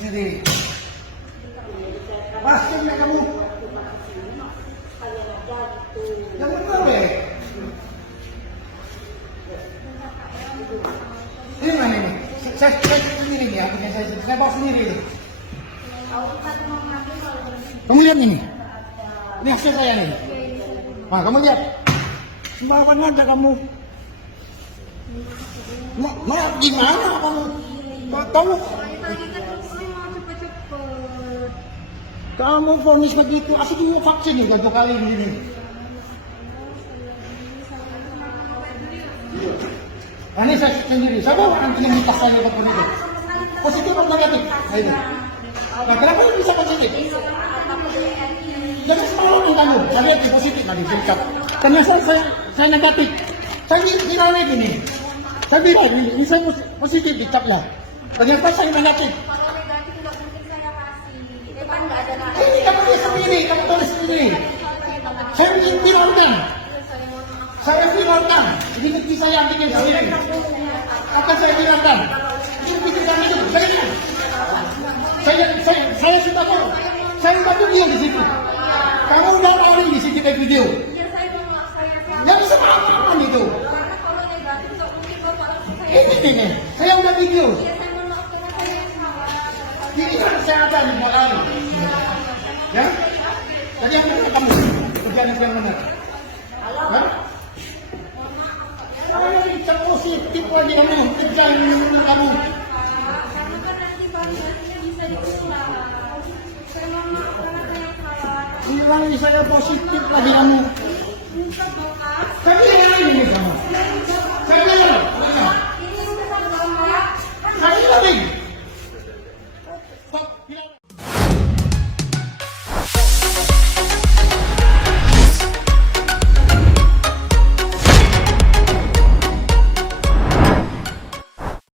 sendiri. Pasti nggak kamu? Yang benar ya? Ini mana ini? Saya sendiri nih, saya bawa sendiri nih. Kamu lihat ini? Ini hasil saya nih. Nah, kamu lihat. Sembarangan aja kamu. Nah, gimana kamu? Kamu kamu vonis begitu, asal dulu vaksin nih 2 kali ini. Nah, ini saya sendiri, saya bawa nanti yang tas saya buat ini. Positif atau negatif? Nah, ini. Nah, kenapa ini bisa positif? Jangan semalam nih kamu, saya lihat di positif tadi, singkat. Ternyata saya negatif. Saya viral ini. Saya bilang ini saya positif dicaplah. Ternyata saya negatif. Kalau negatif nggak mungkin saya kasih. Depan nggak ada nada. Ini kamu tulis sendiri, kamu tulis sendiri. Saya viralkan. Saya viralkan. Ini bukti saya yang bikin sendiri. Akan saya viralkan. Ini bukti saya itu. Saya sudah tahu. Saya sudah video di situ. Kamu udah tahu di situ video. Yang sama itu. Ini, saya udah video. Ini kan kesehatan moral. Ya? Jadi yang benar kamu kerjaan yang benar. Ya? Saya ini positif lagi kamu kerjaan yang benar kamu. Bilang saya positif lagi kamu.